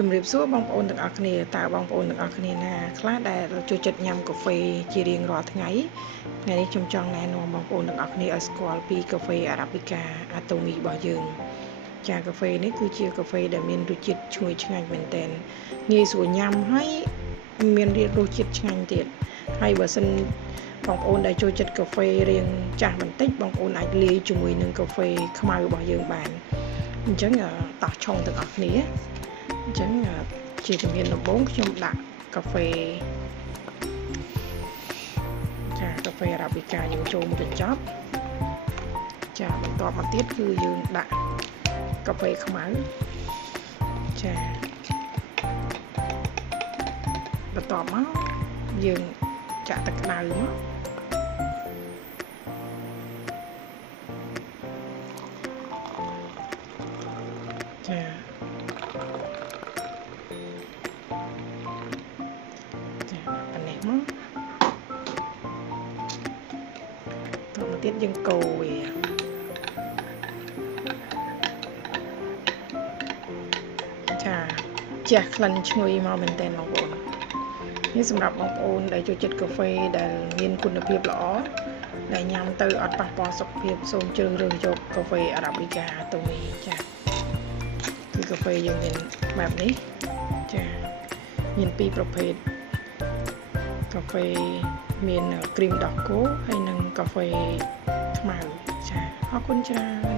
ជំរាបសួរបងប្អូនទាំងអស់គ្នាតើបងប្អូនទាំងអស់គ្នាណាខ្លះដែលចូលចិត្តញ៉ាំកាហ្វេជារៀងរាល់ថ្ងៃនេះខ្ញុំចង់ណែនាំបងប្អូនទាំងអស់គ្នាឲ្យស្គាល់ពីកាហ្វេ Arabica Atomy របស់យើងចាកាហ្វេនេះគឺជាកាហ្វេដែលមានរសជាតិឈ្ងុយឆ្ងាញ់មែនទែនងាយស្រួលញ៉ាំហើយមានរសជាតិឆ្ងាញ់ទៀតហើយបើសិនបងប្អូនដែលចូលចិត្តកាហ្វេរៀងចាស់បន្តិចបងប្អូនអាចលាយជាមួយនឹងកាហ្វេខ្មៅរបស់យើងបានអញ្ចឹងតោះឆុងទាំងអស់គ្នាអញ្ចឹងជាជំហានដំបូងខ្ញុំដាក់កាហ្វេចាកាហ្វេ Arabica យើងចូលមកបញ្ចប់ចាបន្ទាប់មកទៀតគឺយើងដាក់កាហ្វេខ្មៅចាបន្ទាប់មកយើងចាក់ទឹកក្តៅមកចាអានេះមកតមកទៀតយើងកូរវាចាជះក្លិនឈ្ងុយមកមែនតើបងប្អូននេះសម្រាប់បងប្អូនដែលចូលចិត្តកាហ្វេដែលមានគុណភាពល្អដែលញ៉ាំទៅអត់ប៉ះពាល់សុខភាពសូមជ្រើសរើសយកកាហ្វេ Arabica Atomy ចាគឺកាហ្វេយើងមានបែបនេះចាមានពីរប្រភេទកាហ្វេមានគ្រីមដោះគោហើយនិងកាហ្វេខ្មៅចាអរគុណច្រើន